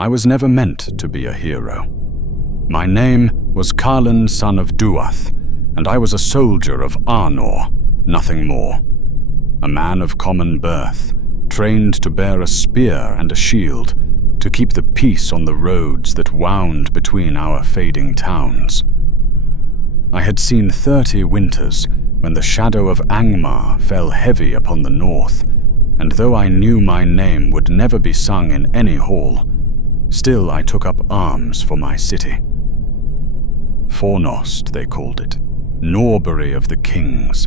I was never meant to be a hero. My name was Carlin, son of Duath, and I was a soldier of Arnor, nothing more. A man of common birth, trained to bear a spear and a shield, to keep the peace on the roads that wound between our fading towns. I had seen 30 winters when the shadow of Angmar fell heavy upon the north, and though I knew my name would never be sung in any hall, still I took up arms for my city. Fornost, they called it, Norbury of the kings,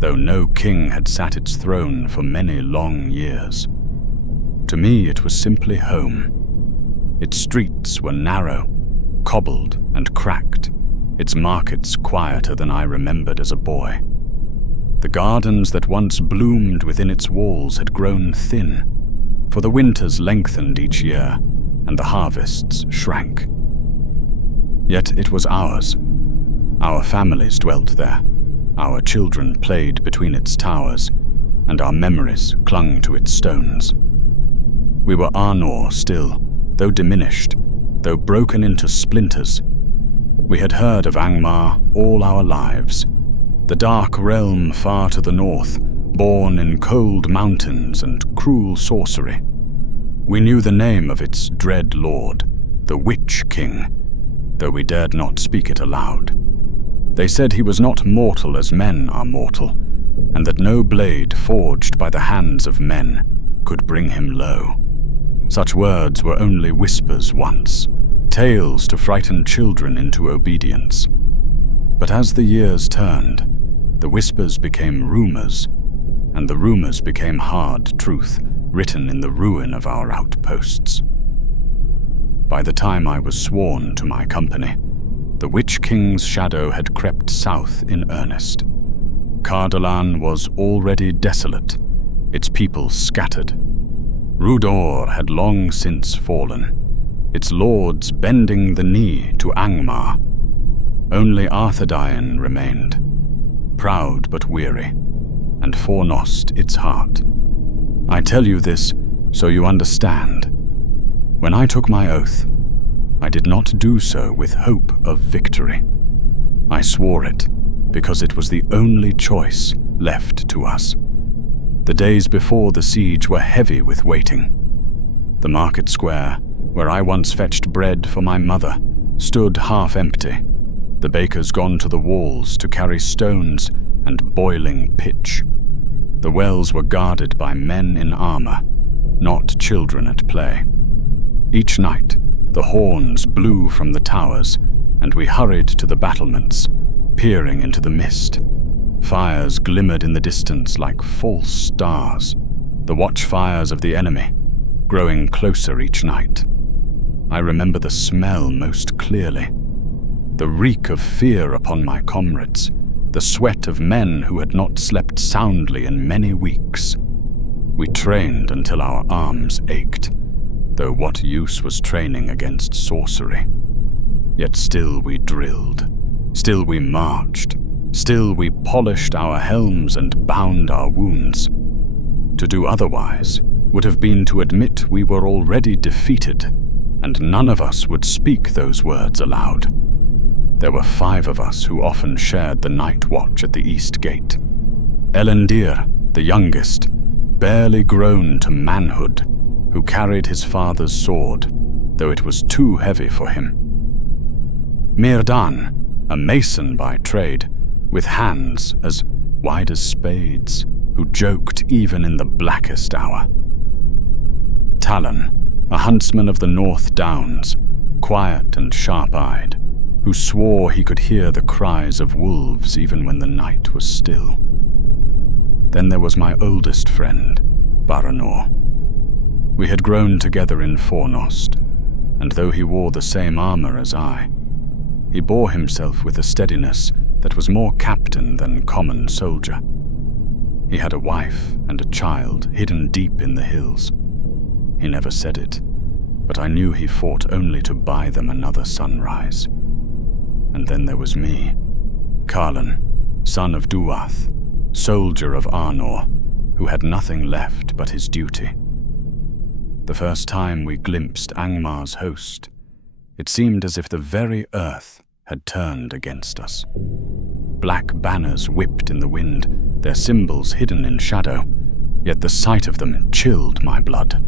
though no king had sat its throne for many long years. To me it was simply home. Its streets were narrow, cobbled and cracked, its markets quieter than I remembered as a boy. The gardens that once bloomed within its walls had grown thin, for the winters lengthened each year and the harvests shrank. Yet it was ours. Our families dwelt there, our children played between its towers, and our memories clung to its stones. We were Arnor still, though diminished, though broken into splinters. We had heard of Angmar all our lives, the dark realm far to the north, born in cold mountains and cruel sorcery. We knew the name of its dread lord, the Witch King, though we dared not speak it aloud. They said he was not mortal as men are mortal, and that no blade forged by the hands of men could bring him low. Such words were only whispers once, tales to frighten children into obedience. But as the years turned, the whispers became rumors, and the rumors became hard truth written in the ruin of our outposts. By the time I was sworn to my company, the Witch King's shadow had crept south in earnest. Cardolan was already desolate, its people scattered. Rudor had long since fallen, its lords bending the knee to Angmar. Only Arthedain remained, proud but weary, and Fornost its heart. I tell you this so you understand. When I took my oath, I did not do so with hope of victory. I swore it because it was the only choice left to us. The days before the siege were heavy with waiting. The market square, where I once fetched bread for my mother, stood half empty, the bakers gone to the walls to carry stones and boiling pitch. The wells were guarded by men in armor, not children at play. Each night, the horns blew from the towers, and we hurried to the battlements, peering into the mist. Fires glimmered in the distance like false stars, the watchfires of the enemy, growing closer each night. I remember the smell most clearly, the reek of fear upon my comrades, the sweat of men who had not slept soundly in many weeks. We trained until our arms ached, though what use was training against sorcery? Yet still we drilled, still we marched, still we polished our helms and bound our wounds. To do otherwise would have been to admit we were already defeated, and none of us would speak those words aloud. There were 5 of us who often shared the night watch at the east gate. Elendir, the youngest, barely grown to manhood, who carried his father's sword, though it was too heavy for him. Mirdan, a mason by trade, with hands as wide as spades, who joked even in the blackest hour. Talon, a huntsman of the North Downs, quiet and sharp-eyed, who swore he could hear the cries of wolves even when the night was still. Then there was my oldest friend, Baranor. We had grown together in Fornost, and though he wore the same armor as I, he bore himself with a steadiness that was more captain than common soldier. He had a wife and a child hidden deep in the hills. He never said it, but I knew he fought only to buy them another sunrise. And then there was me, Carlin, son of Duath, soldier of Arnor, who had nothing left but his duty. The first time we glimpsed Angmar's host, it seemed as if the very earth had turned against us. Black banners whipped in the wind, their symbols hidden in shadow, yet the sight of them chilled my blood.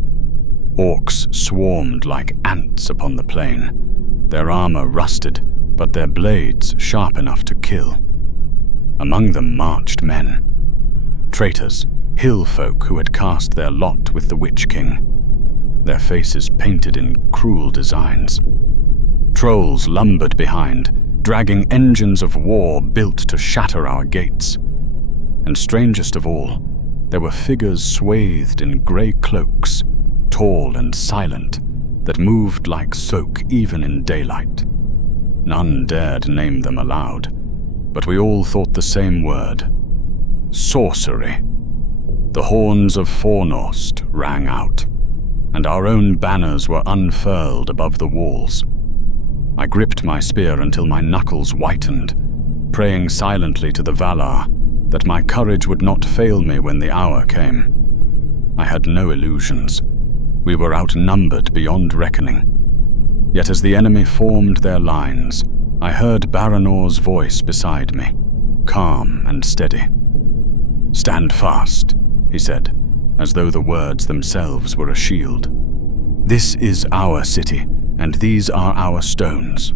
Orcs swarmed like ants upon the plain, their armor rusted, but their blades sharp enough to kill. Among them marched men, traitors, hill folk who had cast their lot with the Witch King, their faces painted in cruel designs. Trolls lumbered behind, dragging engines of war built to shatter our gates. And strangest of all, there were figures swathed in grey cloaks, tall and silent, that moved like smoke even in daylight. None dared name them aloud, but we all thought the same word: sorcery. The horns of Fornost rang out, and our own banners were unfurled above the walls. I gripped my spear until my knuckles whitened, praying silently to the Valar that my courage would not fail me when the hour came. I had no illusions. We were outnumbered beyond reckoning. Yet as the enemy formed their lines, I heard Baranor's voice beside me, calm and steady. "Stand fast," he said, as though the words themselves were a shield. "This is our city, and these are our stones.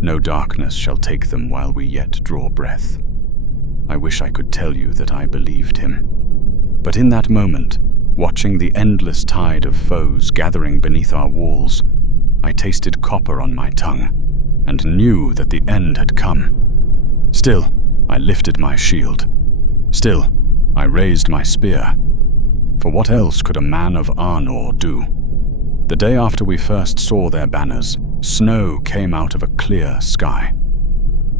No darkness shall take them while we yet draw breath." I wish I could tell you that I believed him. But in that moment, watching the endless tide of foes gathering beneath our walls, I tasted copper on my tongue, and knew that the end had come. Still, I lifted my shield. Still, I raised my spear. For what else could a man of Arnor do? The day after we first saw their banners, snow came out of a clear sky.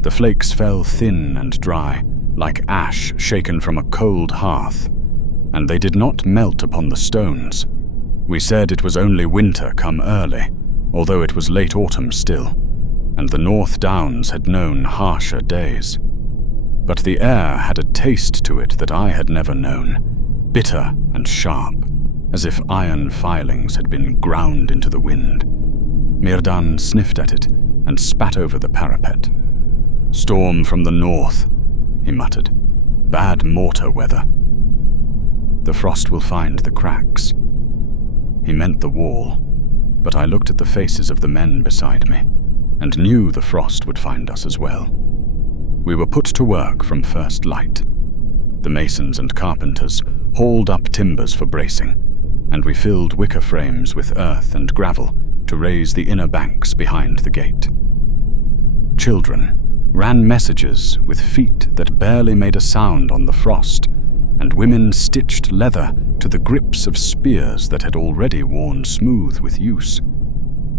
The flakes fell thin and dry, like ash shaken from a cold hearth, and they did not melt upon the stones. We said it was only winter come early, although it was late autumn still, and the North Downs had known harsher days. But the air had a taste to it that I had never known, bitter and sharp, as if iron filings had been ground into the wind. Myrdan sniffed at it and spat over the parapet. "Storm from the north," he muttered. "Bad mortar weather. The frost will find the cracks." He meant the wall, but I looked at the faces of the men beside me, and knew the frost would find us as well. We were put to work from first light. The masons and carpenters hauled up timbers for bracing, and we filled wicker frames with earth and gravel to raise the inner banks behind the gate. Children ran messages with feet that barely made a sound on the frost, and women stitched leather to the grips of spears that had already worn smooth with use.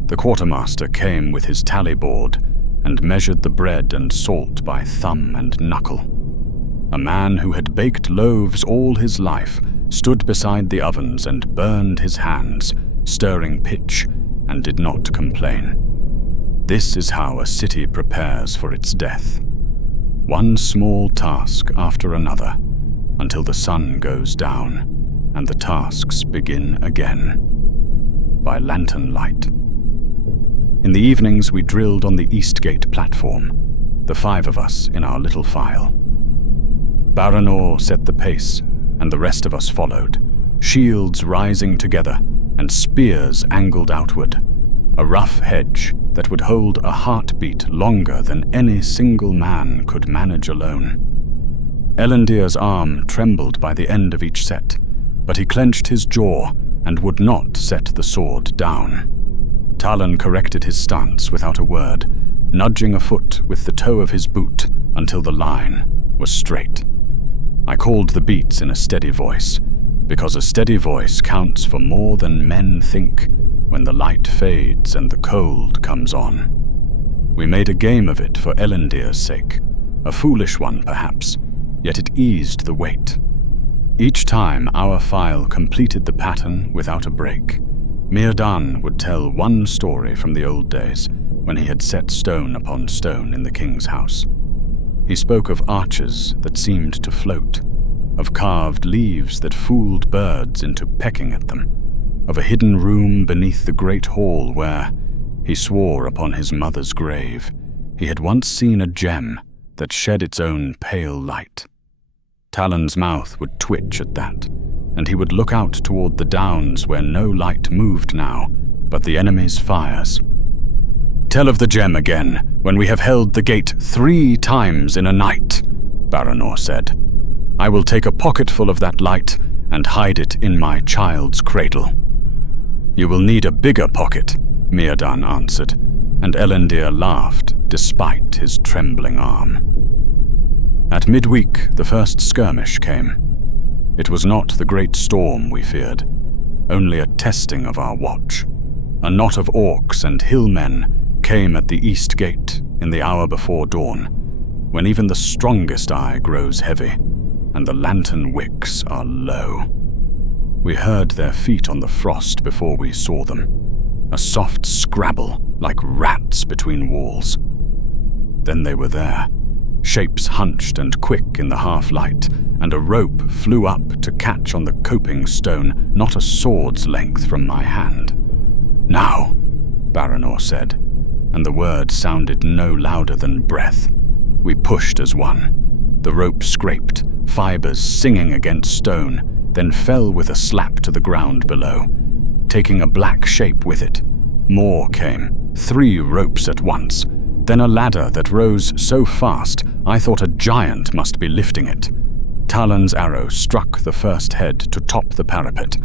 The quartermaster came with his tally board and measured the bread and salt by thumb and knuckle. A man who had baked loaves all his life stood beside the ovens and burned his hands, stirring pitch, and did not complain. This is how a city prepares for its death. One small task after another, until the sun goes down and the tasks begin again. By lantern light. In the evenings we drilled on the East Gate platform, the 5 of us in our little file. Baranor set the pace, and the rest of us followed, shields rising together and spears angled outward, a rough hedge that would hold a heartbeat longer than any single man could manage alone. Elendil's arm trembled by the end of each set, but he clenched his jaw and would not set the sword down. Talon corrected his stance without a word, nudging a foot with the toe of his boot until the line was straight. I called the beats in a steady voice, because a steady voice counts for more than men think when the light fades and the cold comes on. We made a game of it for Elendil's sake, a foolish one perhaps, yet it eased the weight. Each time our file completed the pattern without a break, Myrdan would tell one story from the old days when he had set stone upon stone in the king's house. He spoke of arches that seemed to float, of carved leaves that fooled birds into pecking at them, of a hidden room beneath the great hall where, he swore upon his mother's grave, he had once seen a gem that shed its own pale light. Talon's mouth would twitch at that, and he would look out toward the downs where no light moved now, but the enemy's fires. "Tell of the gem again, when we have held the gate 3 times in a night," Baranor said. "I will take a pocketful of that light and hide it in my child's cradle." "You will need a bigger pocket," Myrdan answered, and Elendil laughed despite his trembling arm. At midweek, the first skirmish came. It was not the great storm we feared, only a testing of our watch. A knot of orcs and hillmen came at the east gate in the hour before dawn, when even the strongest eye grows heavy, and the lantern wicks are low. We heard their feet on the frost before we saw them, a soft scrabble like rats between walls. Then they were there, shapes hunched and quick in the half-light, and a rope flew up to catch on the coping stone not a sword's length from my hand. "Now," Baranor said, and the word sounded no louder than breath. We pushed as one. The rope scraped, fibers singing against stone, then fell with a slap to the ground below, taking a black shape with it. More came, 3 ropes at once, then a ladder that rose so fast I thought a giant must be lifting it. Talon's arrow struck the first head to top the parapet,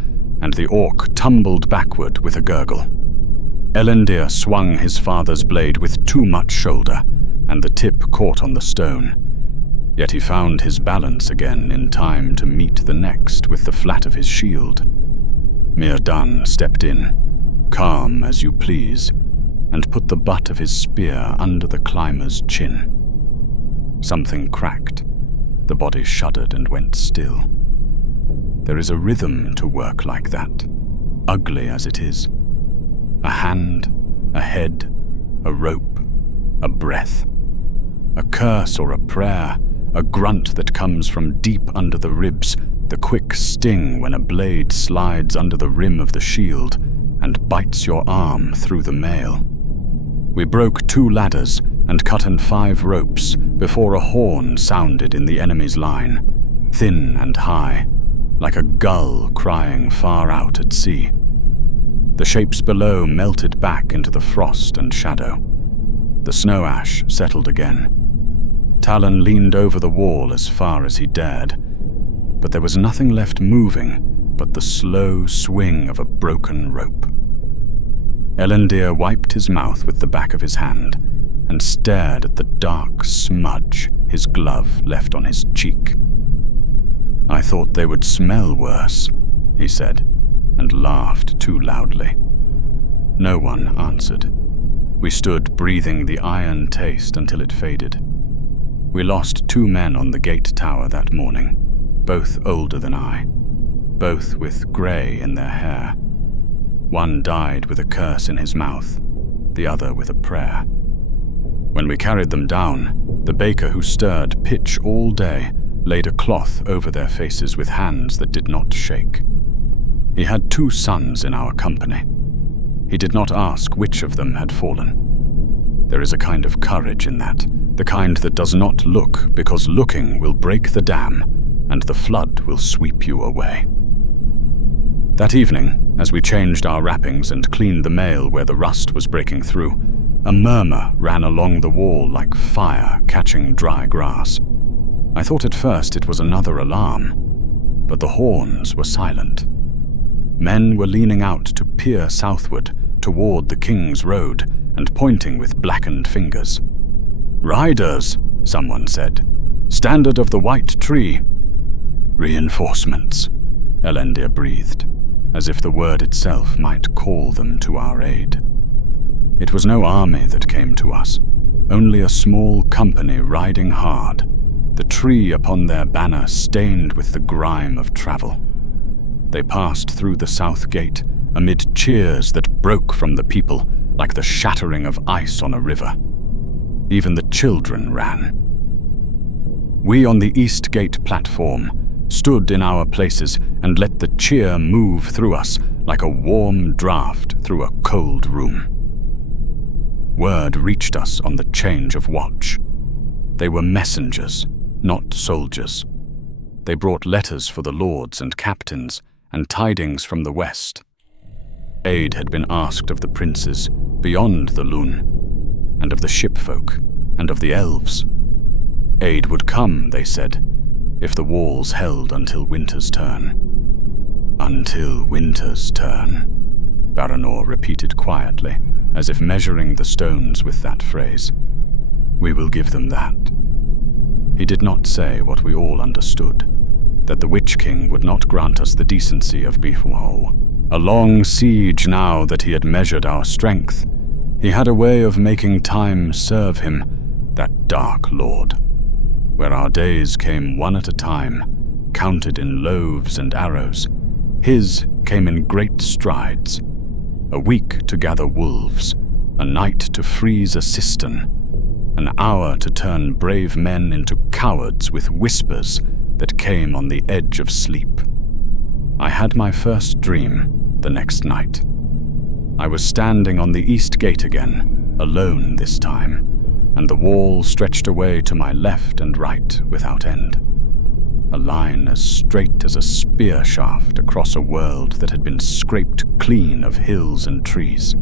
and the orc tumbled backward with a gurgle. Elendil swung his father's blade with too much shoulder, and the tip caught on the stone. Yet he found his balance again in time to meet the next with the flat of his shield. Myrdan stepped in, calm as you please, and put the butt of his spear under the climber's chin. Something cracked. The body shuddered and went still. There is a rhythm to work like that, ugly as it is. A hand, a head, a rope, a breath. A curse or a prayer, a grunt that comes from deep under the ribs, the quick sting when a blade slides under the rim of the shield and bites your arm through the mail. We broke 2 ladders and cut in 5 ropes before a horn sounded in the enemy's line, thin and high, like a gull crying far out at sea. The shapes below melted back into the frost and shadow. The snow ash settled again. Talon leaned over the wall as far as he dared, but there was nothing left moving but the slow swing of a broken rope. Elendil wiped his mouth with the back of his hand and stared at the dark smudge his glove left on his cheek. "I thought they would smell worse," he said, and laughed too loudly. No one answered. We stood breathing the iron taste until it faded. We lost 2 men on the gate tower that morning, both older than I, both with grey in their hair. One died with a curse in his mouth, the other with a prayer. When we carried them down, the baker who stirred pitch all day laid a cloth over their faces with hands that did not shake. He had 2 sons in our company. He did not ask which of them had fallen. There is a kind of courage in that, the kind that does not look because looking will break the dam and the flood will sweep you away. That evening, as we changed our wrappings and cleaned the mail where the rust was breaking through, a murmur ran along the wall like fire catching dry grass. I thought at first it was another alarm, but the horns were silent. Men were leaning out to peer southward toward the King's Road and pointing with blackened fingers. "Riders," someone said. "Standard of the White Tree." "Reinforcements," Elendil breathed, as if the word itself might call them to our aid. It was no army that came to us, only a small company riding hard, the tree upon their banner stained with the grime of travel. They passed through the south gate amid cheers that broke from the people like the shattering of ice on a river. Even the children ran. We on the east gate platform stood in our places and let the cheer move through us like a warm draught through a cold room. Word reached us on the change of watch. They were messengers, not soldiers. They brought letters for the lords and captains and tidings from the west. Aid had been asked of the princes beyond the Lune, and of the shipfolk, and of the elves. Aid would come, they said, if the walls held until winter's turn. Until winter's turn, Baranor repeated quietly, as if measuring the stones with that phrase. We will give them that. He did not say what we all understood, that the Witch King would not grant us the decency of Beefwall. A long siege now that he had measured our strength. He had a way of making time serve him, that dark lord, where our days came one at a time, counted in loaves and arrows. His came in great strides. A week to gather wolves, a night to freeze a cistern, an hour to turn brave men into cowards with whispers that came on the edge of sleep. I had my first dream the next night. I was standing on the east gate again, alone this time, and the wall stretched away to my left and right without end. A line as straight as a spear shaft across a world that had been scraped clean of hills and trees.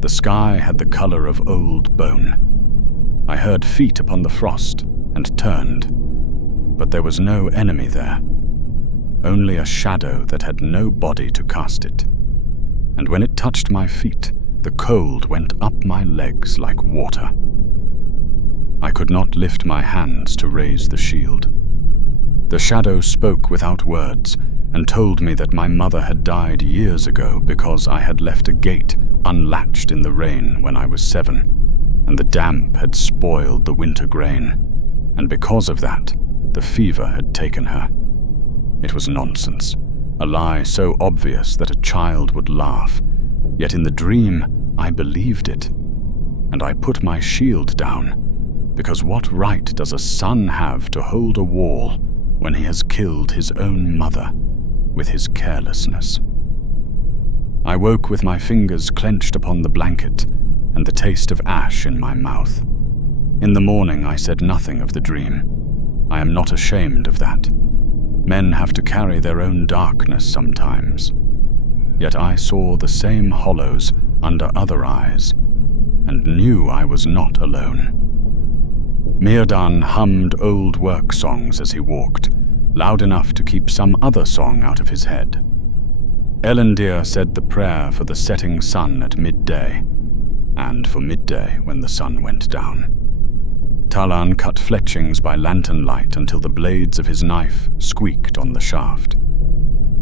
The sky had the color of old bone. I heard feet upon the frost and turned, but there was no enemy there, only a shadow that had no body to cast it. And when it touched my feet, the cold went up my legs like water. I could not lift my hands to raise the shield. The shadow spoke without words and told me that my mother had died years ago because I had left a gate unlatched in the rain when I was 7, and the damp had spoiled the winter grain, and because of that, the fever had taken her. It was nonsense, a lie so obvious that a child would laugh, yet in the dream I believed it, and I put my shield down, because what right does a son have to hold a wall when he has killed his own mother with his carelessness? I woke with my fingers clenched upon the blanket and the taste of ash in my mouth. In the morning I said nothing of the dream. I am not ashamed of that. Men have to carry their own darkness sometimes. Yet I saw the same hollows under other eyes, and knew I was not alone. Mirdan hummed old work songs as he walked, loud enough to keep some other song out of his head. Elendil said the prayer for the setting sun at midday, and for midday when the sun went down. Talan cut fletchings by lantern light until the blades of his knife squeaked on the shaft.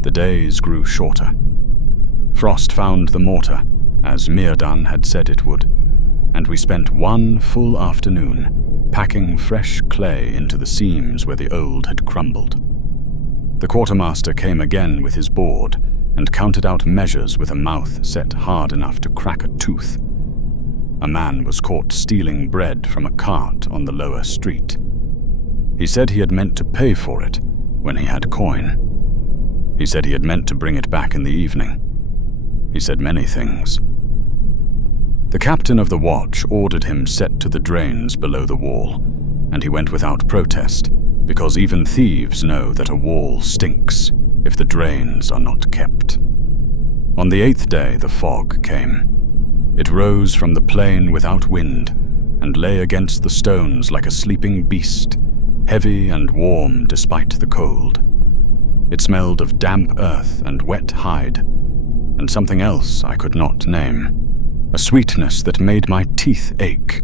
The days grew shorter. Frost found the mortar, as Mirdan had said it would, and we spent one full afternoon packing fresh clay into the seams where the old had crumbled. The quartermaster came again with his board and counted out measures with a mouth set hard enough to crack a tooth. A man was caught stealing bread from a cart on the lower street. He said he had meant to pay for it when he had coin. He said he had meant to bring it back in the evening. He said many things. The captain of the watch ordered him set to the drains below the wall, and he went without protest, because even thieves know that a wall stinks if the drains are not kept. On the 8th day the fog came. It rose from the plain without wind, and lay against the stones like a sleeping beast, heavy and warm despite the cold. It smelled of damp earth and wet hide, and something else I could not name, a sweetness that made my teeth ache.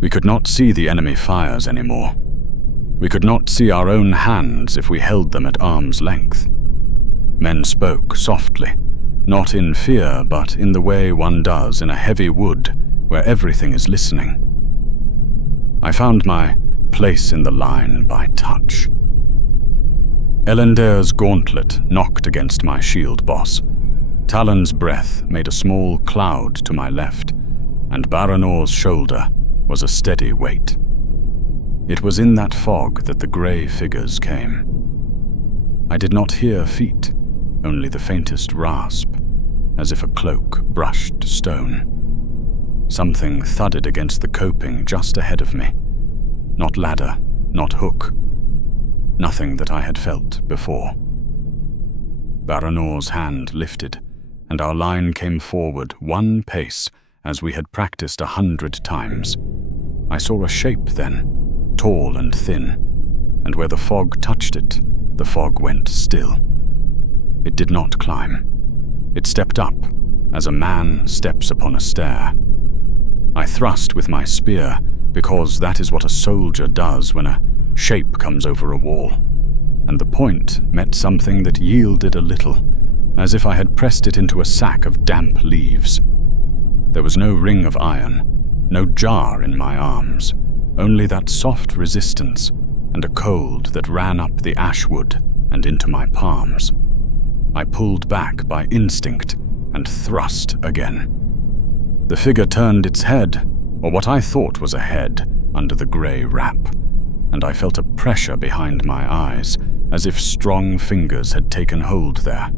We could not see the enemy fires anymore. We could not see our own hands if we held them at arm's length. Men spoke softly, not in fear, but in the way one does in a heavy wood where everything is listening. I found my place in the line by touch. Elendil's gauntlet knocked against my shield boss. Talon's breath made a small cloud to my left, and Baranor's shoulder was a steady weight. It was in that fog that the grey figures came. I did not hear feet, only the faintest rasp, as if a cloak brushed stone. Something thudded against the coping just ahead of me. Not ladder, not hook. Nothing that I had felt before. Baranor's hand lifted, and our line came forward 1 pace as we had practiced 100 times. I saw a shape then, tall and thin, and where the fog touched it, the fog went still. It did not climb. It stepped up, as a man steps upon a stair. I thrust with my spear, because that is what a soldier does when a shape comes over a wall, and the point met something that yielded a little, as if I had pressed it into a sack of damp leaves. There was no ring of iron, no jar in my arms, only that soft resistance and a cold that ran up the ashwood and into my palms. I pulled back by instinct and thrust again. The figure turned its head, or what I thought was a head, under the grey wrap, and I felt a pressure behind my eyes, as if strong fingers had taken hold there.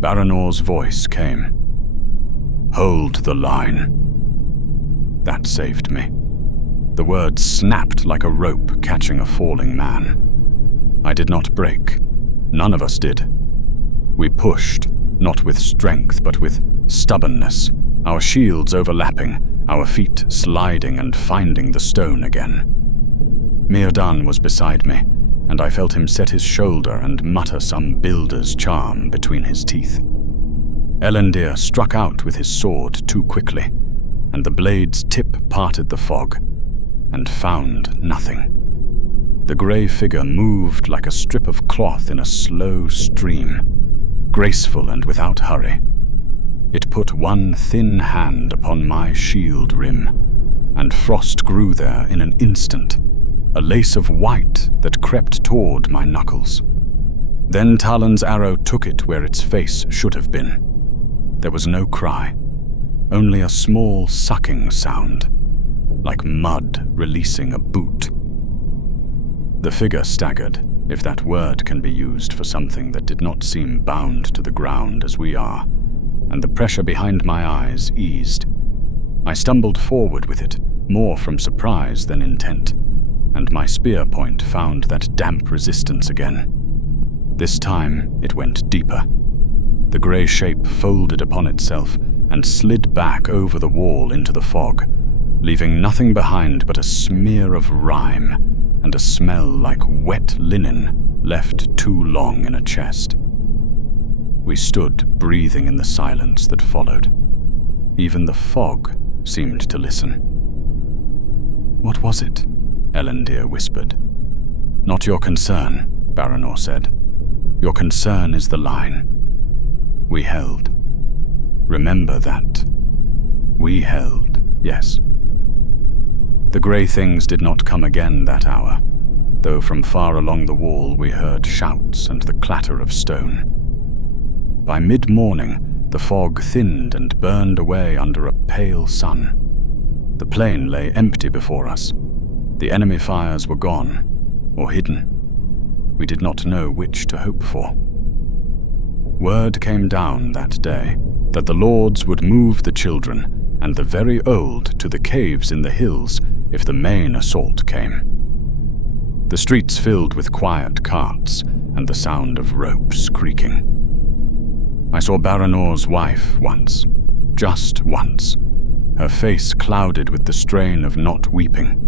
Baranor's voice came. "Hold the line." That saved me. The words snapped like a rope catching a falling man. I did not break. None of us did. We pushed, not with strength, but with stubbornness, our shields overlapping, our feet sliding and finding the stone again. Myrdan was beside me, and I felt him set his shoulder and mutter some builder's charm between his teeth. Elendil struck out with his sword too quickly, and the blade's tip parted the fog, and found nothing. The grey figure moved like a strip of cloth in a slow stream, graceful and without hurry. It put one thin hand upon my shield rim, and frost grew there in an instant, a lace of white that crept toward my knuckles. Then Talon's arrow took it where its face should have been. There was no cry, only a small sucking sound, like mud releasing a boot. The figure staggered, if that word can be used for something that did not seem bound to the ground as we are, and the pressure behind my eyes eased. I stumbled forward with it, more from surprise than intent, and my spear point found that damp resistance again. This time it went deeper. The grey shape folded upon itself and slid back over the wall into the fog, leaving nothing behind but a smear of rime and a smell like wet linen left too long in a chest. We stood breathing in the silence that followed. Even the fog seemed to listen. "What was it?" Elendil whispered. "Not your concern," Baranor said. "Your concern is the line. We held. Remember that. We held, yes." The grey things did not come again that hour, though from far along the wall we heard shouts and the clatter of stone. By mid-morning, the fog thinned and burned away under a pale sun. The plain lay empty before us. The enemy fires were gone, or hidden. We did not know which to hope for. Word came down that day that the lords would move the children and the very old to the caves in the hills if the main assault came. The streets filled with quiet carts and the sound of ropes creaking. I saw Baranor's wife once, just once, her face clouded with the strain of not weeping.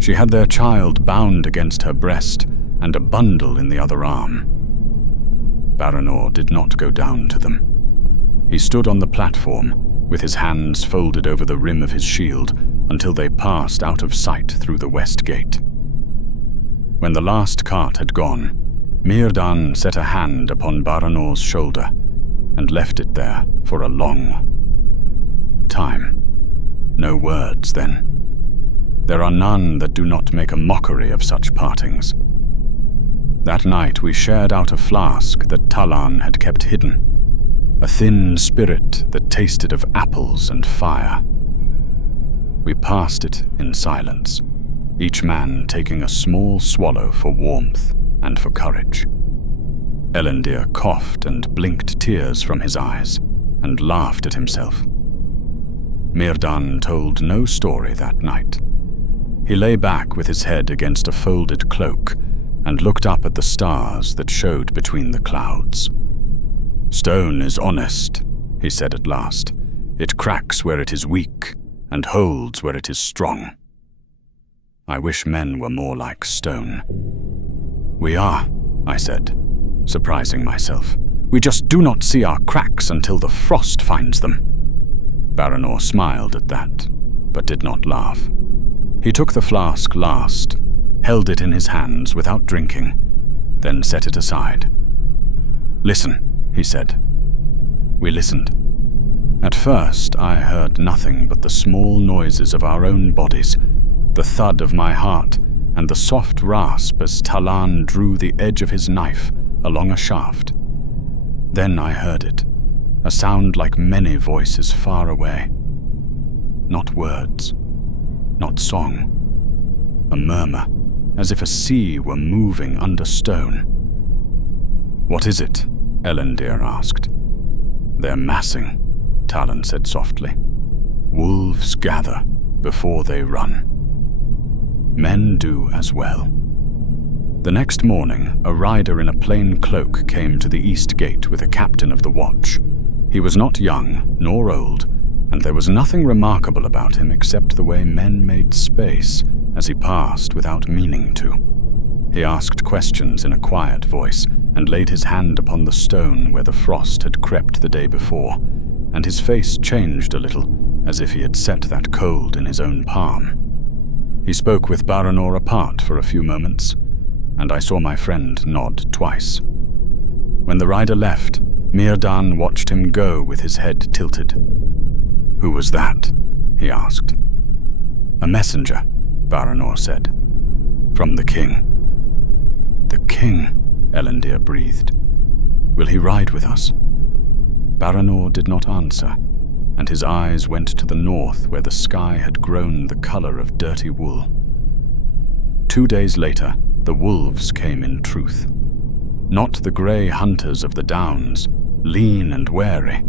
She had their child bound against her breast and a bundle in the other arm. Baranor did not go down to them. He stood on the platform, with his hands folded over the rim of his shield until they passed out of sight through the west gate. When the last cart had gone, Myrdan set a hand upon Baranor's shoulder and left it there for a long time. No words then. There are none that do not make a mockery of such partings. That night we shared out a flask that Talon had kept hidden, a thin spirit that tasted of apples and fire. We passed it in silence, each man taking a small swallow for warmth and for courage. Elendil coughed and blinked tears from his eyes, and laughed at himself. Myrdan told no story that night. He lay back with his head against a folded cloak and looked up at the stars that showed between the clouds. "Stone is honest," he said at last. "It cracks where it is weak and holds where it is strong. I wish men were more like stone." "We are," I said, surprising myself. "We just do not see our cracks until the frost finds them." Baranor smiled at that, but did not laugh. He took the flask last, held it in his hands without drinking, then set it aside. "Listen," he said. We listened. At first, I heard nothing but the small noises of our own bodies, the thud of my heart, and the soft rasp as Talan drew the edge of his knife along a shaft. Then I heard it, a sound like many voices far away. Not words, not song. A murmur, as if a sea were moving under stone. "What is it?" Elendil asked. "They're massing," Talon said softly. "Wolves gather before they run. Men do as well." The next morning, a rider in a plain cloak came to the east gate with a captain of the watch. He was not young, nor old, and there was nothing remarkable about him except the way men made space as he passed without meaning to. He asked questions in a quiet voice and laid his hand upon the stone where the frost had crept the day before, and his face changed a little, as if he had set that cold in his own palm. He spoke with Baranor apart for a few moments, and I saw my friend nod twice. When the rider left, Myrdan watched him go with his head tilted. "Who was that?" he asked. "A messenger," Baranor said. "From the king." "The king," Elendil breathed. "Will he ride with us?" Baranor did not answer, and his eyes went to the north where the sky had grown the color of dirty wool. 2 days later, the wolves came in truth. Not the grey hunters of the downs, lean and wary,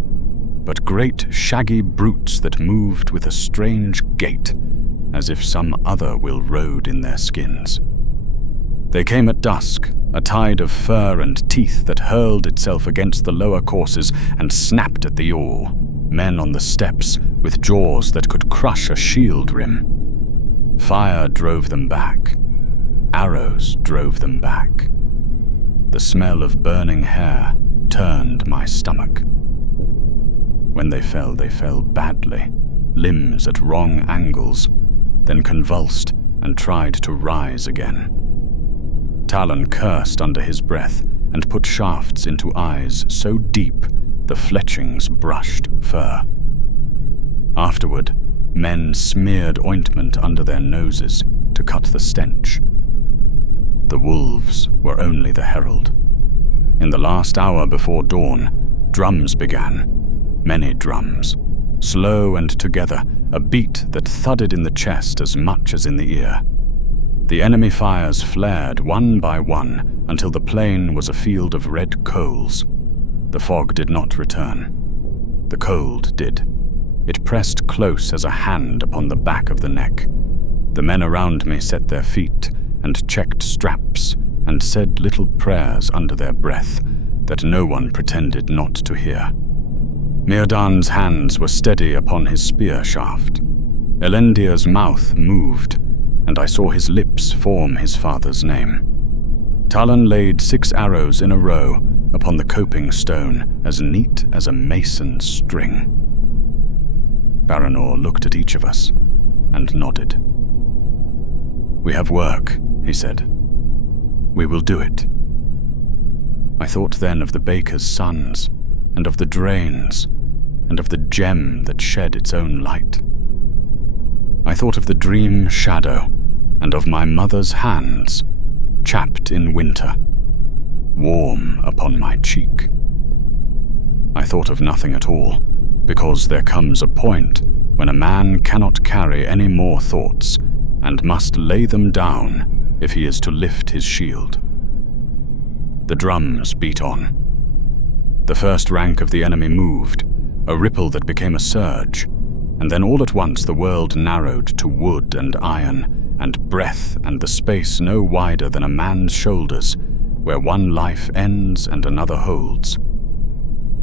but great shaggy brutes that moved with a strange gait, as if some other will rode in their skins. They came at dusk, a tide of fur and teeth that hurled itself against the lower courses and snapped at the oar, men on the steps with jaws that could crush a shield rim. Fire drove them back. Arrows drove them back. The smell of burning hair turned my stomach. When they fell badly, limbs at wrong angles, then convulsed and tried to rise again. Talon cursed under his breath and put shafts into eyes so deep the fletchings brushed fur. Afterward, men smeared ointment under their noses to cut the stench. The wolves were only the herald. In the last hour before dawn, drums began, many drums, slow and together, a beat that thudded in the chest as much as in the ear. The enemy fires flared one by one until the plain was a field of red coals. The fog did not return. The cold did. It pressed close as a hand upon the back of the neck. The men around me set their feet and checked straps and said little prayers under their breath that no one pretended not to hear. Myrdan's hands were steady upon his spear shaft. Elendil's mouth moved, and I saw his lips form his father's name. Talon laid 6 arrows in a row upon the coping stone, as neat as a mason's string. Baranor looked at each of us and nodded. "We have work," he said. "We will do it." I thought then of the baker's sons, and of the drains, and of the gem that shed its own light. I thought of the dream shadow, and of my mother's hands, chapped in winter, warm upon my cheek. I thought of nothing at all, because there comes a point when a man cannot carry any more thoughts and must lay them down if he is to lift his shield. The drums beat on. The first rank of the enemy moved, a ripple that became a surge, and then all at once the world narrowed to wood and iron, and breath and the space no wider than a man's shoulders, where one life ends and another holds.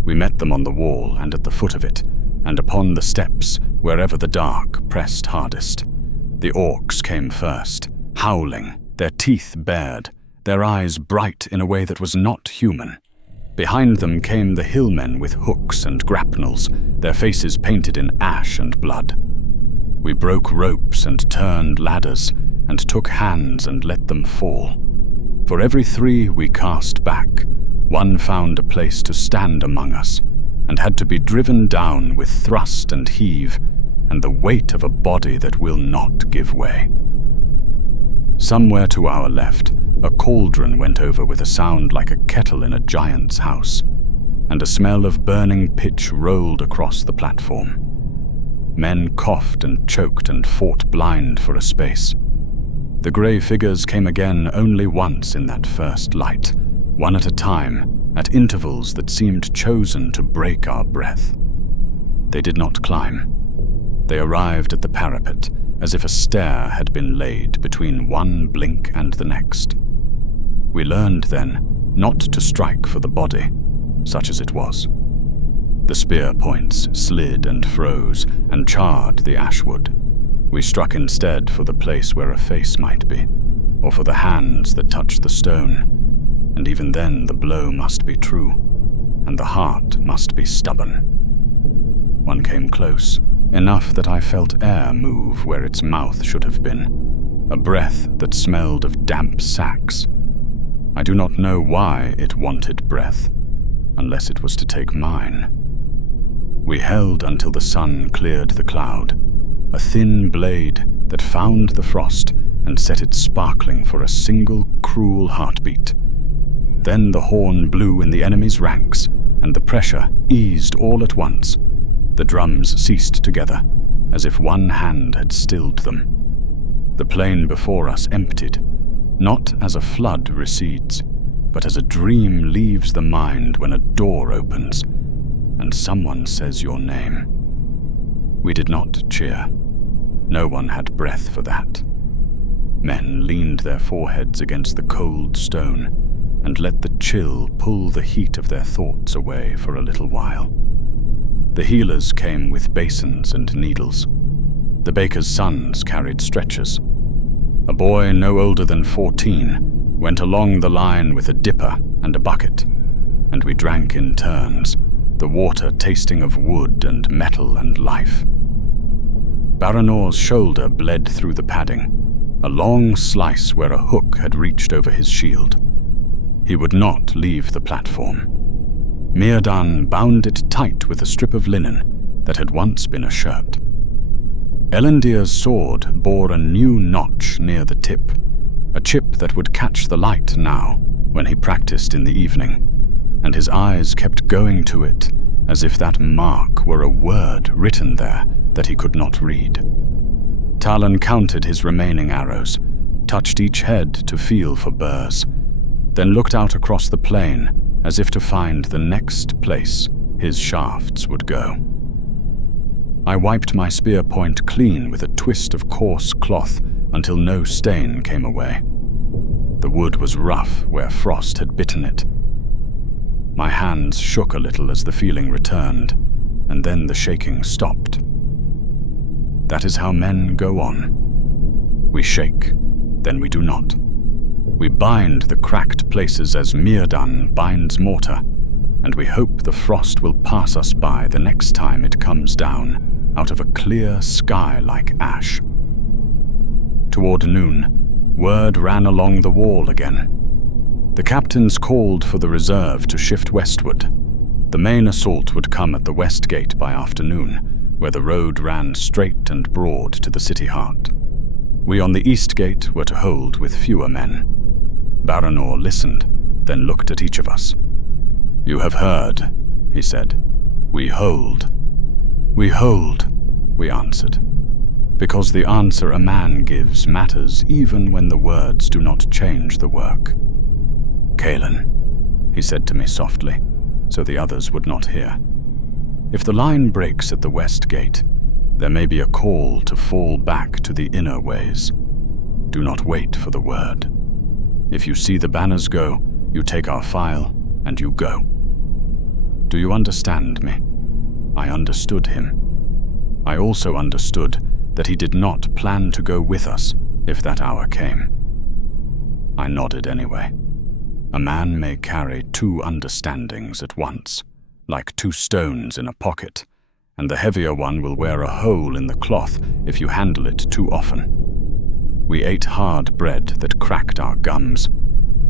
We met them on the wall and at the foot of it, and upon the steps, wherever the dark pressed hardest. The orcs came first, howling, their teeth bared, their eyes bright in a way that was not human. Behind them came the hillmen with hooks and grapnels, their faces painted in ash and blood. We broke ropes and turned ladders, and took hands and let them fall. For every 3 we cast back, one found a place to stand among us, and had to be driven down with thrust and heave, and the weight of a body that will not give way. Somewhere to our left, a cauldron went over with a sound like a kettle in a giant's house, and a smell of burning pitch rolled across the platform. Men coughed and choked and fought blind for a space. The grey figures came again only once in that first light, one at a time, at intervals that seemed chosen to break our breath. They did not climb. They arrived at the parapet, as if a stair had been laid between one blink and the next. We learned then not to strike for the body, such as it was. The spear points slid and froze and charred the ashwood. We struck instead for the place where a face might be, or for the hands that touched the stone, and even then the blow must be true, and the heart must be stubborn. One came close, enough that I felt air move where its mouth should have been, a breath that smelled of damp sacks. I do not know why it wanted breath, unless it was to take mine. We held until the sun cleared the cloud, a thin blade that found the frost and set it sparkling for a single cruel heartbeat. Then the horn blew in the enemy's ranks, and the pressure eased all at once. The drums ceased together, as if one hand had stilled them. The plain before us emptied, not as a flood recedes, but as a dream leaves the mind when a door opens, and someone says your name. We did not cheer. No one had breath for that. Men leaned their foreheads against the cold stone, and let the chill pull the heat of their thoughts away for a little while. The healers came with basins and needles. The baker's sons carried stretchers. A boy no older than 14 went along the line with a dipper and a bucket, and we drank in turns, the water tasting of wood and metal and life. Baranor's shoulder bled through the padding, a long slice where a hook had reached over his shield. He would not leave the platform. Myrdan bound it tight with a strip of linen that had once been a shirt. Elendil's sword bore a new notch near the tip, a chip that would catch the light now when he practiced in the evening, and his eyes kept going to it as if that mark were a word written there that he could not read. Talon counted his remaining arrows, touched each head to feel for burrs, then looked out across the plain as if to find the next place his shafts would go. I wiped my spear point clean with a twist of coarse cloth until no stain came away. The wood was rough where frost had bitten it. My hands shook a little as the feeling returned, and then the shaking stopped. That is how men go on. We shake, then we do not. We bind the cracked places as Myrdan binds mortar, and we hope the frost will pass us by the next time it comes down out of a clear sky like ash. Toward noon, word ran along the wall again. The captains called for the reserve to shift westward. The main assault would come at the west gate by afternoon, where the road ran straight and broad to the city heart. We on the east gate were to hold with fewer men. Baranor listened, then looked at each of us. "You have heard," he said. "We hold." "We hold," we answered, because the answer a man gives matters even when the words do not change the work. "Kaelin," he said to me softly, so the others would not hear. If the line breaks at the west gate, there may be a call to fall back to the inner ways. Do not wait for the word. If you see the banners go, you take our file and you go. Do you understand me? I understood him. I also understood that he did not plan to go with us if that hour came. I nodded anyway. A man may carry two understandings at once, like two stones in a pocket, and the heavier one will wear a hole in the cloth if you handle it too often. We ate hard bread that cracked our gums,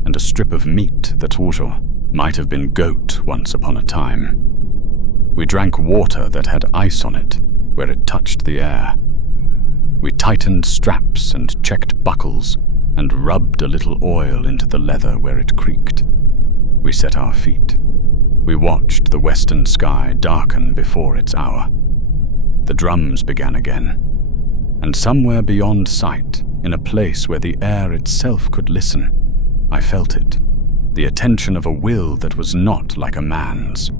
and a strip of meat that also might have been goat once upon a time. We drank water that had ice on it where it touched the air. We tightened straps and checked buckles and rubbed a little oil into the leather where it creaked. We set our feet. We watched the western sky darken before its hour. The drums began again, and somewhere beyond sight, in a place where the air itself could listen, I felt it, the attention of a will that was not like a man's.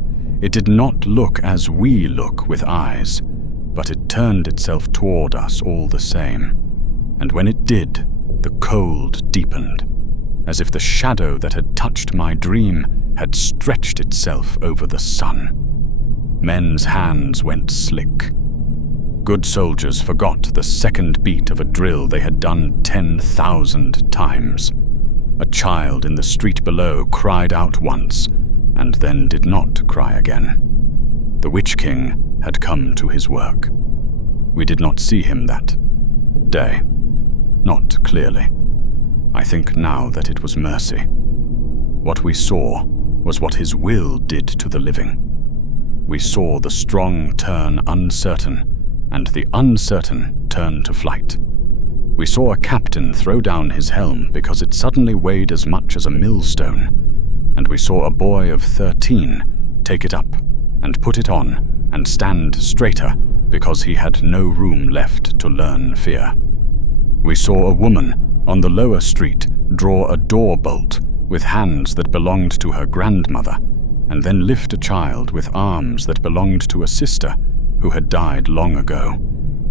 It did not look as we look with eyes, but it turned itself toward us all the same. And when it did, the cold deepened, as if the shadow that had touched my dream had stretched itself over the sun. Men's hands went slick. Good soldiers forgot the second beat of a drill they had done 10,000 times. A child in the street below cried out once, and then did not cry again. The Witch King had come to his work. We did not see him that day. Not clearly. I think now that it was mercy. What we saw was what his will did to the living. We saw the strong turn uncertain, and the uncertain turn to flight. We saw a captain throw down his helm because it suddenly weighed as much as a millstone, and we saw a boy of 13 take it up and put it on and stand straighter because he had no room left to learn fear. We saw a woman on the lower street draw a door bolt with hands that belonged to her grandmother, and then lift a child with arms that belonged to a sister who had died long ago,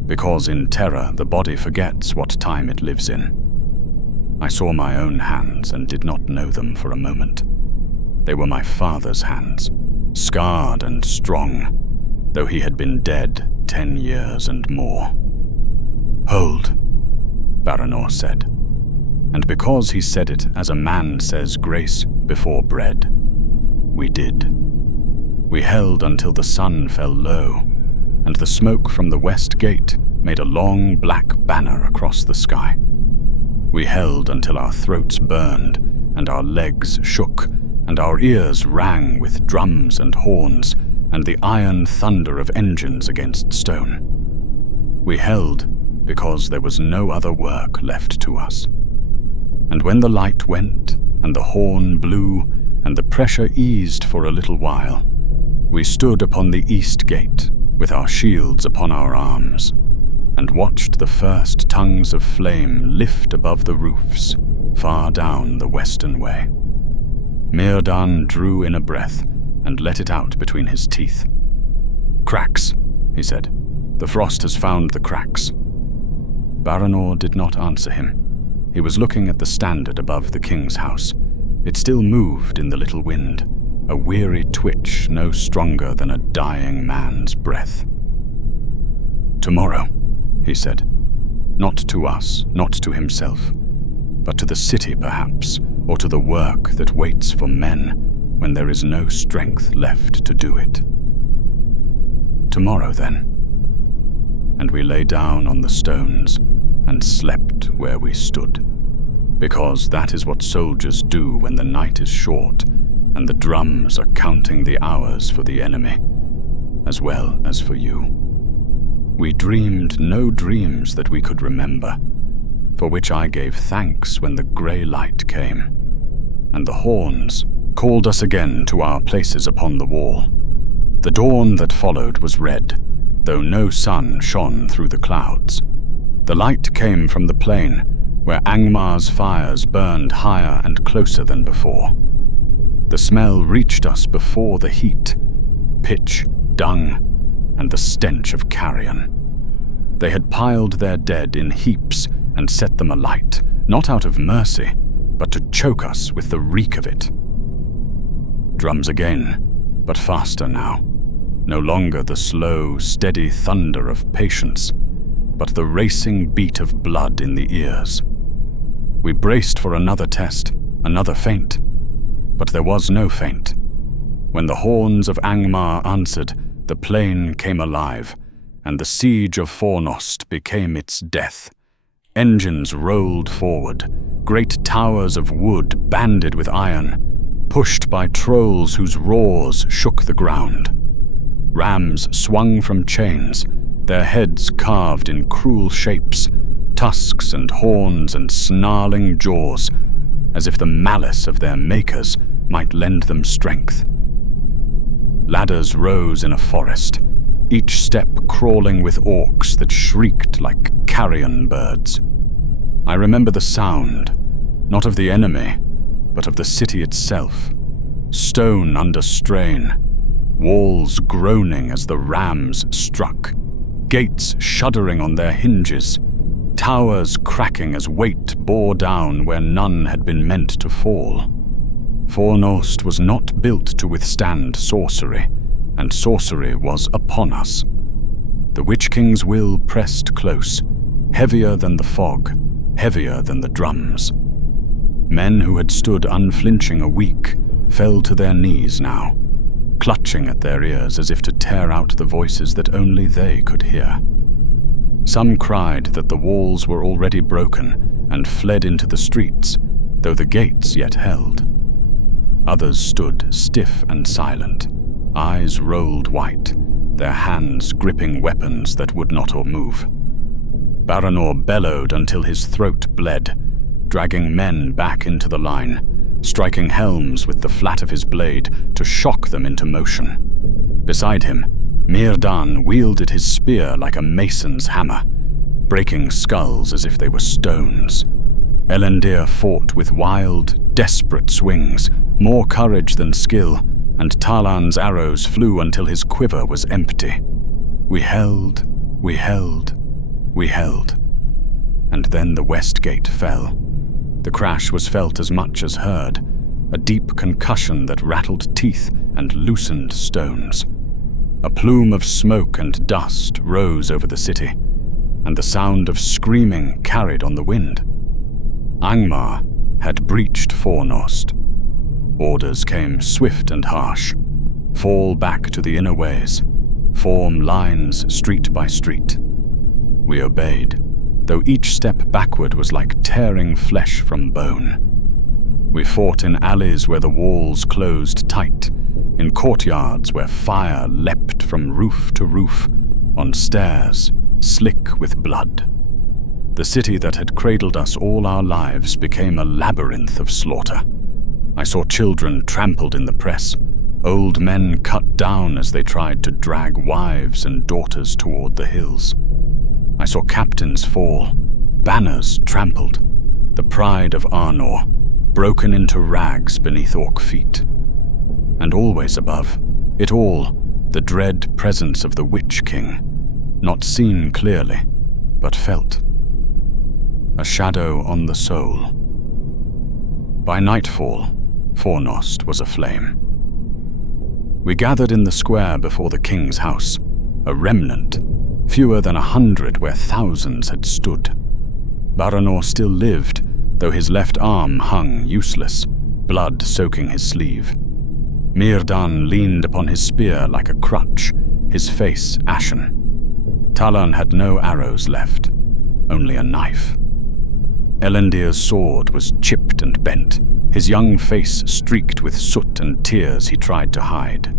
because in terror the body forgets what time it lives in. I saw my own hands and did not know them for a moment. They were my father's hands, scarred and strong, though he had been dead 10 years and more. "Hold," Baranor said, and because he said it as a man says grace before bread, we did. We held until the sun fell low, and the smoke from the west gate made a long black banner across the sky. We held until our throats burned, and our legs shook, and our ears rang with drums and horns, and the iron thunder of engines against stone. We held because there was no other work left to us. And when the light went, and the horn blew, and the pressure eased for a little while, we stood upon the east gate with our shields upon our arms, and watched the first tongues of flame lift above the roofs, far down the western way. Mirdan drew in a breath and let it out between his teeth. "Cracks," he said. "The frost has found the cracks." Baranor did not answer him. He was looking at the standard above the king's house. It still moved in the little wind, a weary twitch no stronger than a dying man's breath. "Tomorrow," he said. Not to us, not to himself, but to the city perhaps, or to the work that waits for men when there is no strength left to do it. Tomorrow then. And we lay down on the stones and slept where we stood, because that is what soldiers do when the night is short and the drums are counting the hours for the enemy, as well as for you. We dreamed no dreams that we could remember, for which I gave thanks when the grey light came, and the horns called us again to our places upon the wall. The dawn that followed was red, though no sun shone through the clouds. The light came from the plain, where Angmar's fires burned higher and closer than before. The smell reached us before the heat, pitch, dung, and the stench of carrion. They had piled their dead in heaps and set them alight, not out of mercy, but to choke us with the reek of it. Drums again, but faster now. No longer the slow, steady thunder of patience, but the racing beat of blood in the ears. We braced for another test, another feint, but there was no feint. When the horns of Angmar answered, the plain came alive, and the siege of Fornost became its death. Engines rolled forward, great towers of wood banded with iron, pushed by trolls whose roars shook the ground. Rams swung from chains, their heads carved in cruel shapes, tusks and horns and snarling jaws, as if the malice of their makers might lend them strength. Ladders rose in a forest, each step crawling with orcs that shrieked like carrion birds. I remember the sound, not of the enemy, but of the city itself, stone under strain, walls groaning as the rams struck, gates shuddering on their hinges, towers cracking as weight bore down where none had been meant to fall. Fornost was not built to withstand sorcery, and sorcery was upon us. The Witch King's will pressed close, heavier than the fog, heavier than the drums. Men who had stood unflinching a week fell to their knees now, clutching at their ears as if to tear out the voices that only they could hear. Some cried that the walls were already broken and fled into the streets, though the gates yet held. Others stood stiff and silent, eyes rolled white, their hands gripping weapons that would not move. Baranor bellowed until his throat bled, dragging men back into the line, striking helms with the flat of his blade to shock them into motion. Beside him, Myrdan wielded his spear like a mason's hammer, breaking skulls as if they were stones. Elendil fought with wild, desperate swings, more courage than skill, and Talan's arrows flew until his quiver was empty. We held, we held, we held. And then the west gate fell. The crash was felt as much as heard, a deep concussion that rattled teeth and loosened stones. A plume of smoke and dust rose over the city, and the sound of screaming carried on the wind. Angmar had breached Fornost. Orders came swift and harsh. Fall back to the inner ways. Form lines street by street. We obeyed, though each step backward was like tearing flesh from bone. We fought in alleys where the walls closed tight, in courtyards where fire leapt from roof to roof, on stairs slick with blood. The city that had cradled us all our lives became a labyrinth of slaughter. I saw children trampled in the press, old men cut down as they tried to drag wives and daughters toward the hills. I saw captains fall, banners trampled, the pride of Arnor broken into rags beneath orc feet. And always above it all, the dread presence of the Witch King, not seen clearly, but felt. A shadow on the soul. By nightfall, Fornost was aflame. We gathered in the square before the king's house, a remnant, fewer than 100 where thousands had stood. Baranor still lived, though his left arm hung useless, blood soaking his sleeve. Myrdan leaned upon his spear like a crutch, his face ashen. Talan had no arrows left, only a knife. Elendil's sword was chipped and bent, his young face streaked with soot and tears he tried to hide.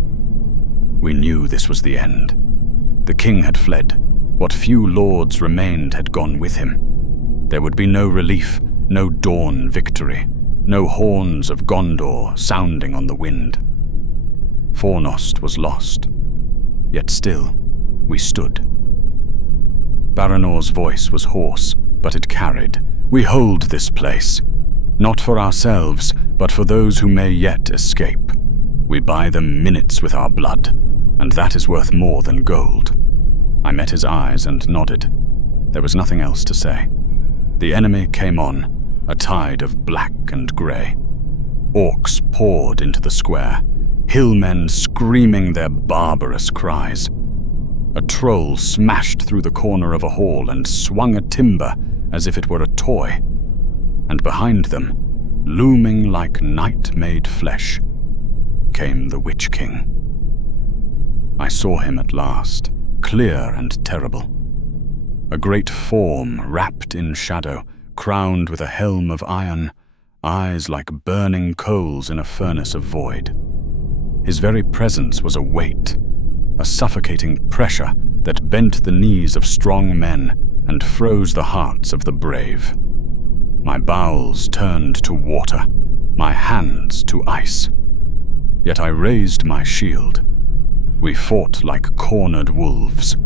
We knew this was the end. The king had fled. What few lords remained had gone with him. There would be no relief, no dawn victory, no horns of Gondor sounding on the wind. Fornost was lost, yet still we stood. Baranor's voice was hoarse, but it carried. We hold this place. Not for ourselves, but for those who may yet escape. We buy them minutes with our blood, and that is worth more than gold." I met his eyes and nodded. There was nothing else to say. The enemy came on, a tide of black and grey. Orcs poured into the square, hillmen screaming their barbarous cries. A troll smashed through the corner of a hall and swung a timber as if it were a toy. And behind them, looming like night-made flesh, came the Witch King. I saw him at last, clear and terrible. A great form wrapped in shadow, crowned with a helm of iron, eyes like burning coals in a furnace of void. His very presence was a weight, a suffocating pressure that bent the knees of strong men and froze the hearts of the brave. My bowels turned to water, my hands to ice. Yet I raised my shield. We fought like cornered wolves.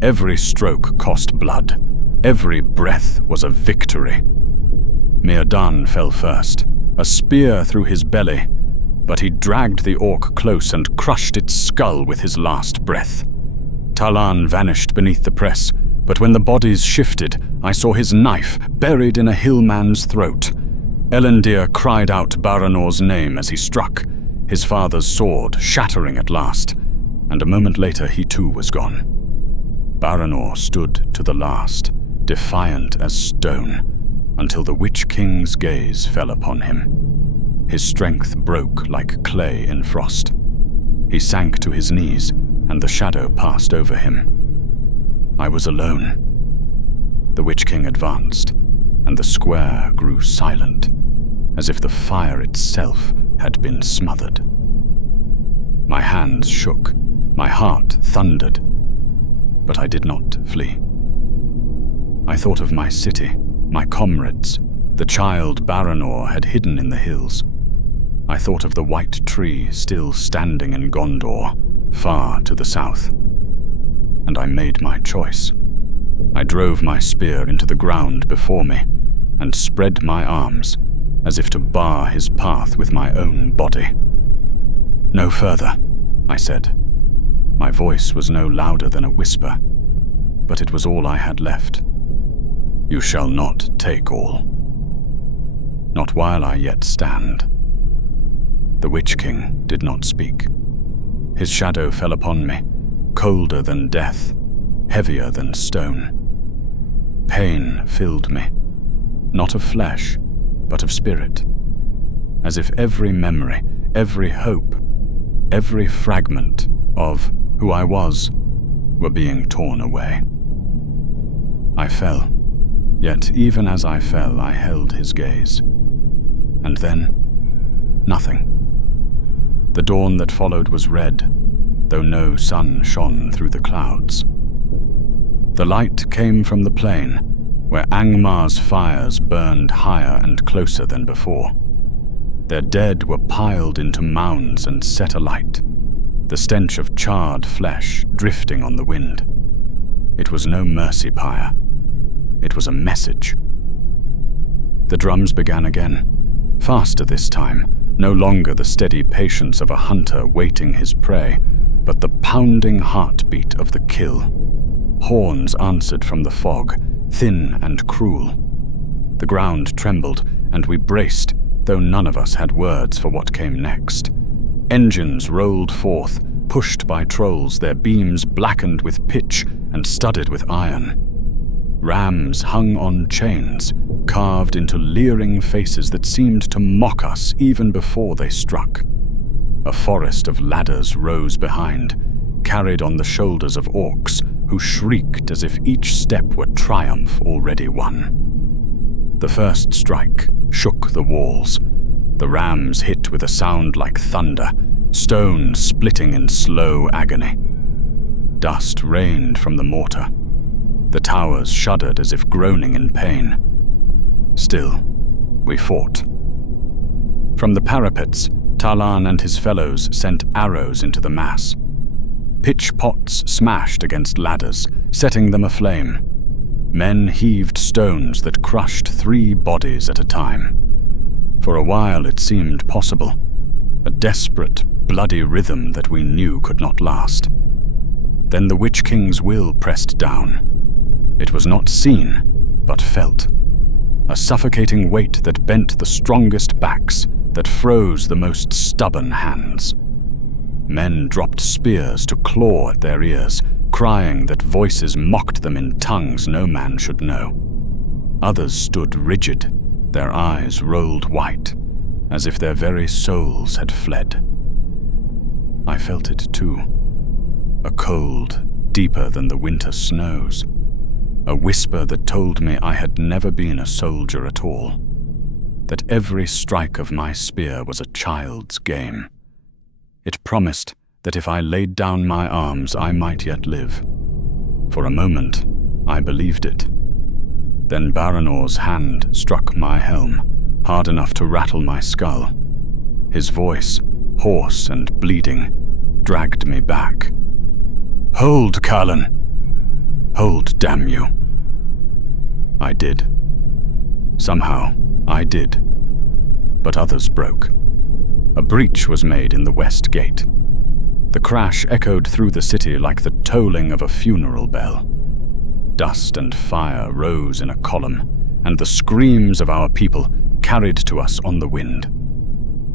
Every stroke cost blood. Every breath was a victory. Mirdan fell first, a spear through his belly, but he dragged the orc close and crushed its skull with his last breath. Talan vanished beneath the press, but when the bodies shifted, I saw his knife buried in a hillman's throat. Elendil cried out Baranor's name as he struck, his father's sword shattering at last, and a moment later he too was gone. Baranor stood to the last, defiant as stone, until the Witch King's gaze fell upon him. His strength broke like clay in frost. He sank to his knees, and the shadow passed over him. I was alone. The Witch King advanced, and the square grew silent, as if the fire itself had been smothered. My hands shook, my heart thundered, but I did not flee. I thought of my city, my comrades, the child Baranor had hidden in the hills. I thought of the white tree still standing in Gondor, far to the south. And I made my choice. I drove my spear into the ground before me and spread my arms as if to bar his path with my own body. "No further," I said. My voice was no louder than a whisper, but it was all I had left. "You shall not take all. Not while I yet stand." The Witch King did not speak. His shadow fell upon me, colder than death, heavier than stone. Pain filled me, not of flesh, but of spirit, as if every memory, every hope, every fragment of who I was were being torn away. I fell, yet even as I fell, I held his gaze. And then, nothing. The dawn that followed was red, though no sun shone through the clouds. The light came from the plain, where Angmar's fires burned higher and closer than before. Their dead were piled into mounds and set alight, the stench of charred flesh drifting on the wind. It was no mercy pyre. It was a message. The drums began again, faster this time, no longer the steady patience of a hunter waiting his prey, but the pounding heartbeat of the kill. Horns answered from the fog, thin and cruel. The ground trembled, and we braced, though none of us had words for what came next. Engines rolled forth, pushed by trolls, their beams blackened with pitch and studded with iron. Rams hung on chains, carved into leering faces that seemed to mock us even before they struck. A forest of ladders rose behind, carried on the shoulders of orcs, who shrieked as if each step were triumph already won. The first strike shook the walls. The rams hit with a sound like thunder, stone splitting in slow agony. Dust rained from the mortar. The towers shuddered as if groaning in pain. Still, we fought. From the parapets, Talan and his fellows sent arrows into the mass. Pitch pots smashed against ladders, setting them aflame. Men heaved stones that crushed 3 bodies at a time. For a while it seemed possible, a desperate, bloody rhythm that we knew could not last. Then the Witch King's will pressed down. It was not seen, but felt. A suffocating weight that bent the strongest backs, that froze the most stubborn hands. Men dropped spears to claw at their ears, crying that voices mocked them in tongues no man should know. Others stood rigid, their eyes rolled white, as if their very souls had fled. I felt it too, a cold deeper than the winter snows, a whisper that told me I had never been a soldier at all, that every strike of my spear was a child's game. It promised that if I laid down my arms, I might yet live. For a moment, I believed it. Then Baranor's hand struck my helm, hard enough to rattle my skull. His voice, hoarse and bleeding, dragged me back. "Hold, Callan! Hold, damn you!" I did. Somehow, I did. But others broke. A breach was made in the west gate. The crash echoed through the city like the tolling of a funeral bell. Dust and fire rose in a column, and the screams of our people carried to us on the wind.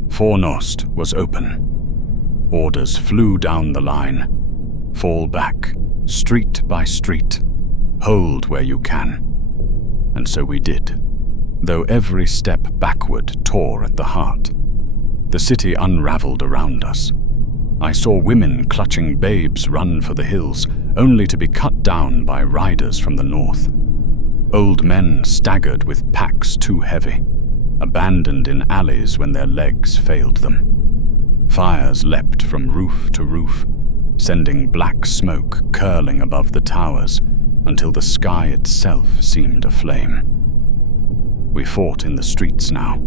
Fornost was open. Orders flew down the line. Fall back, street by street. Hold where you can. And so we did, though every step backward tore at the heart. The city unraveled around us. I saw women clutching babes run for the hills, only to be cut down by riders from the north. Old men staggered with packs too heavy, abandoned in alleys when their legs failed them. Fires leapt from roof to roof, sending black smoke curling above the towers until the sky itself seemed aflame. We fought in the streets now,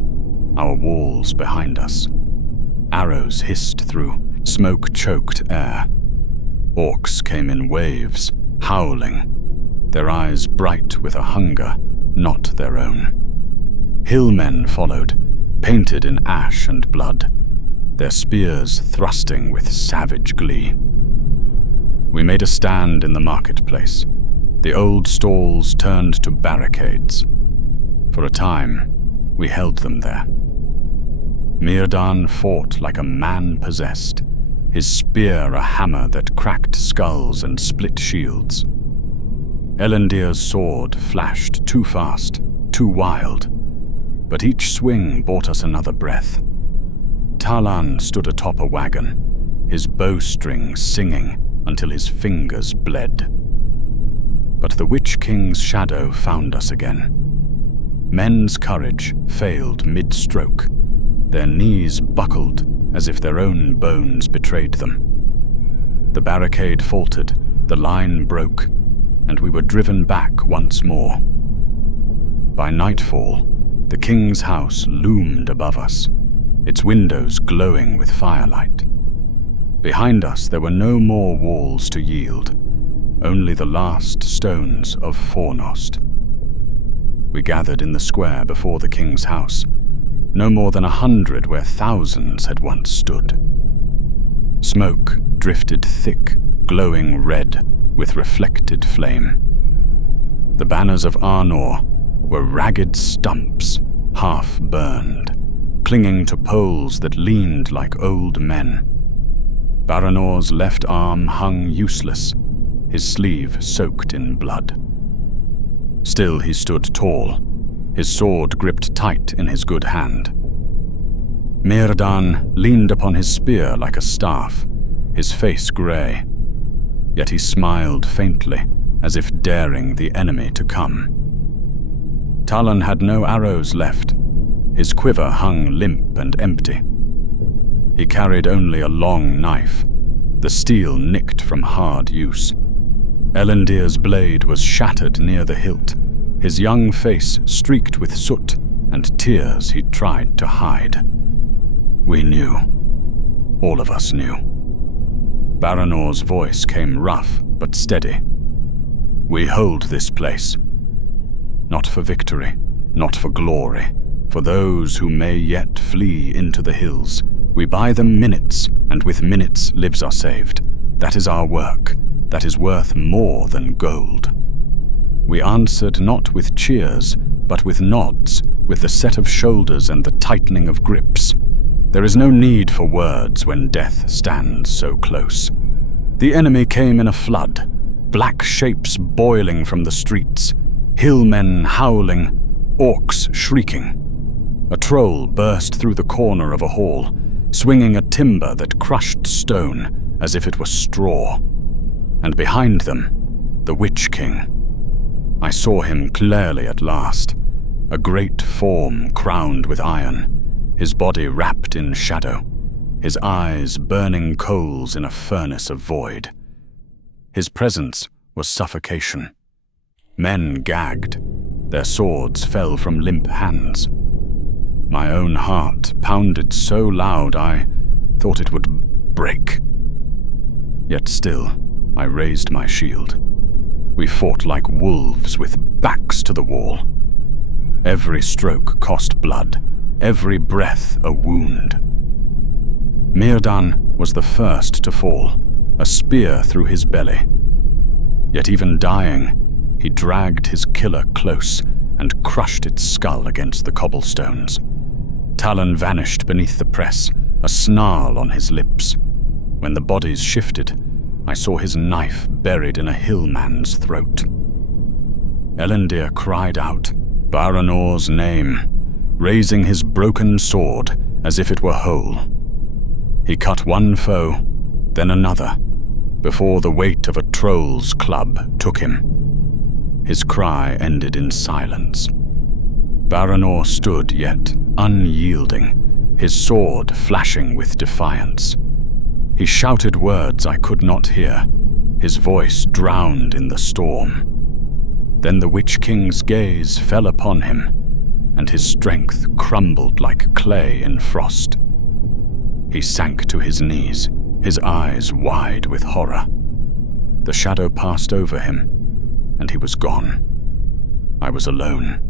our walls behind us. Arrows hissed through smoke-choked air. Orcs came in waves, howling, their eyes bright with a hunger not their own. Hillmen followed, painted in ash and blood, their spears thrusting with savage glee. We made a stand in the marketplace. The old stalls turned to barricades. For a time, we held them there. Myrdan fought like a man possessed, his spear a hammer that cracked skulls and split shields. Elendil's sword flashed too fast, too wild, but each swing brought us another breath. Talan stood atop a wagon, his bowstring singing until his fingers bled. But the Witch King's shadow found us again. Men's courage failed mid-stroke. Their knees buckled as if their own bones betrayed them. The barricade faltered, the line broke, and we were driven back once more. By nightfall, the king's house loomed above us, its windows glowing with firelight. Behind us there were no more walls to yield, only the last stones of Fornost. We gathered in the square before the king's house, no more than 100 where thousands had once stood. Smoke drifted thick, glowing red with reflected flame. The banners of Arnor were ragged stumps, half burned, clinging to poles that leaned like old men. Baranor's left arm hung useless, his sleeve soaked in blood. Still he stood tall, his sword gripped tight in his good hand. Myrdan leaned upon his spear like a staff, his face grey. Yet he smiled faintly, as if daring the enemy to come. Talan had no arrows left. His quiver hung limp and empty. He carried only a long knife, the steel nicked from hard use. Elendil's blade was shattered near the hilt, his young face streaked with soot and tears he tried to hide. We knew. All of us knew. Baranor's voice came rough but steady. We hold this place. Not for victory, not for glory, For those who may yet flee into the hills, we buy them minutes, and with minutes lives are saved. That is our work. That is worth more than gold. We answered not with cheers, but with nods, with the set of shoulders and the tightening of grips. There is no need for words when death stands so close. The enemy came in a flood, black shapes boiling from the streets, hillmen howling, orcs shrieking. A troll burst through the corner of a hall, swinging a timber that crushed stone as if it were straw. And behind them, the Witch King. I saw him clearly at last, a great form crowned with iron, his body wrapped in shadow, his eyes burning coals in a furnace of void. His presence was suffocation. Men gagged, their swords fell from limp hands. My own heart pounded so loud I thought it would break. Yet still, I raised my shield. We fought like wolves with backs to the wall. Every stroke cost blood, every breath a wound. Myrdan was the first to fall, a spear through his belly. Yet even dying, he dragged his killer close and crushed its skull against the cobblestones. Talon vanished beneath the press, a snarl on his lips. When the bodies shifted, I saw his knife buried in a hillman's throat. Elendil cried out Baranor's name, raising his broken sword as if it were whole. He cut one foe, then another, before the weight of a troll's club took him. His cry ended in silence. Baranor stood yet unyielding, his sword flashing with defiance. He shouted words I could not hear, his voice drowned in the storm. Then the Witch King's gaze fell upon him, and his strength crumbled like clay in frost. He sank to his knees, his eyes wide with horror. The shadow passed over him, and he was gone. I was alone.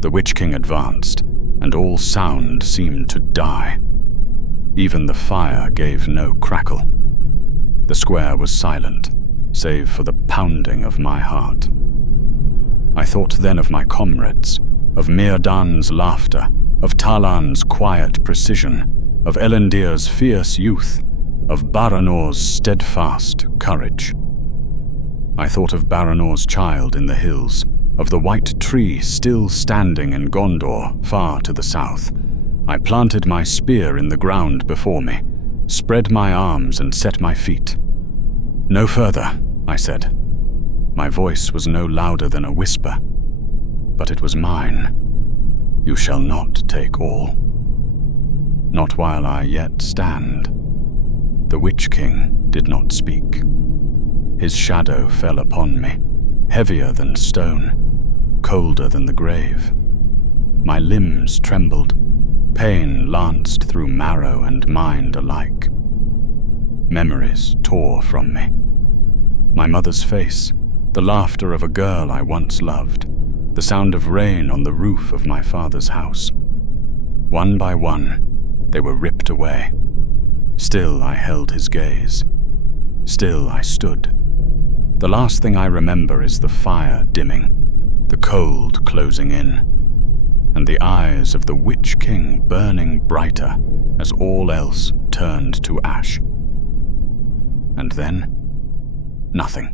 The Witch King advanced, and all sound seemed to die. Even the fire gave no crackle. The square was silent, save for the pounding of my heart. I thought then of my comrades, of Myrdan's laughter, of Talan's quiet precision, of Elendil's fierce youth, of Baranor's steadfast courage. I thought of Baranor's child in the hills, of the white tree still standing in Gondor, far to the south. I planted my spear in the ground before me, spread my arms and set my feet. "No further," I said. My voice was no louder than a whisper, but it was mine. "You shall not take all. Not while I yet stand." The Witch King did not speak. His shadow fell upon me, heavier than stone, colder than the grave. My limbs trembled, pain lanced through marrow and mind alike. Memories tore from me. My mother's face, the laughter of a girl I once loved, the sound of rain on the roof of my father's house. One by one, they were ripped away. Still I held his gaze. Still I stood. The last thing I remember is the fire dimming, the cold closing in, and the eyes of the Witch King burning brighter as all else turned to ash. And then, nothing.